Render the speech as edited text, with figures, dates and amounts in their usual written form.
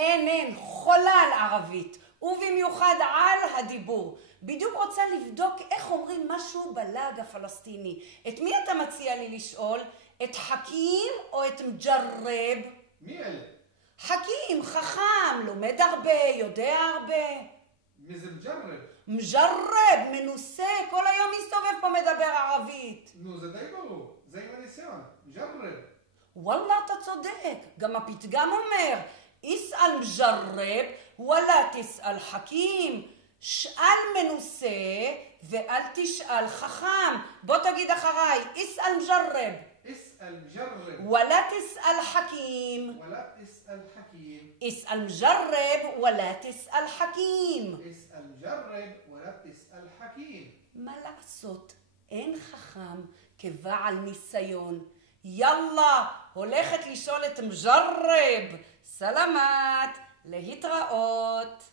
אין, חולה על ערבית, ובמיוחד על הדיבור. בדיוק רוצה לבדוק איך אומרים משהו בלעג הפלסטיני. את מי אתה מציע לי לשאול? את חכים או את מג'רב? מי אלה? חכים, חכם, לומד הרבה, יודע הרבה. מי זה מג'רב? מג'רב, מנוסה, כל היום מסתובב פה מדבר ערבית. נו, זה די ברור, זה עם הניסיון, מג'רב. וואלה, אתה צודק, גם הפתגם אומר, איסאל מג'רב, וואלה תסאל חכים. שאל מנוסה ואל תשאל חכם. בוא תגיד אחריי, איסאל מג'רב. اسأل مجرب ولا تسأل حكيم. ولا تسأل حكيم. اسأل مجرب ولا تسأل حكيم. اسأل مجرب ولا تسأل حكيم. מה לעשות? אין חכם כבעל ניסיון. יאללה, הולכת לשאול את מג'רב. סלמת, להתראות.